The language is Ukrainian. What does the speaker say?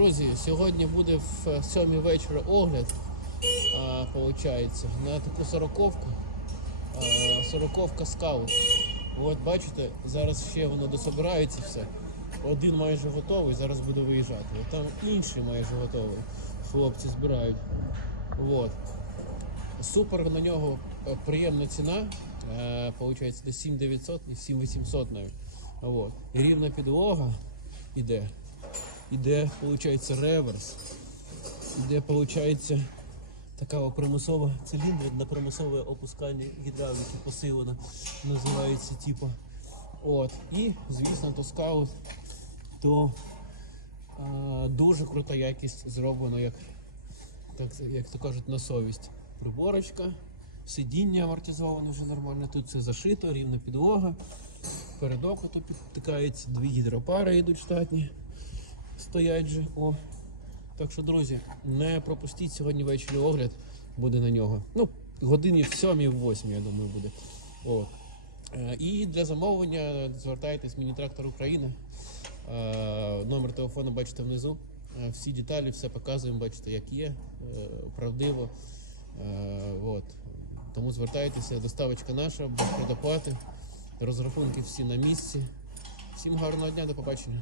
Друзі, сьогодні буде в 7 вечора огляд, а, получається, на таку сороковку. А, сороковка скаут. От бачите, зараз ще воно дособирається все. Один майже готовий, зараз буде виїжджати. Там інший майже готовий. Хлопці збирають. От. Супер на нього е, приємна ціна. Е, Получається десь 7900 і 7800 навіть. От. Рівна підлога іде. Іде, виходить, реверс. Іде, виходить, така примусова циліндр на примусове опускання гідравліки посилена. Називається типу. От. І, звісно, то скаут, то а, дуже крута якість зроблено, як, так, як то кажуть, на совість. Приборочка, сидіння амортизоване вже нормально. Тут все зашито, рівна підлога. Передок ото підтикається, дві гідропари йдуть штатні. Стоять же. О. Так що, друзі, не пропустіть сьогодні ввечері огляд буде на нього. Ну, годині в сьомій, в восьмій, я думаю, буде. О. Е, І для замовлення звертайтесь Міні-трактор Україна. Е, Номер телефону бачите внизу. Е, Всі деталі, все показуємо, бачите, як є, правдиво. От. Тому звертайтеся, доставочка наша, без предоплати, розрахунки всі на місці. Всім гарного дня, до побачення.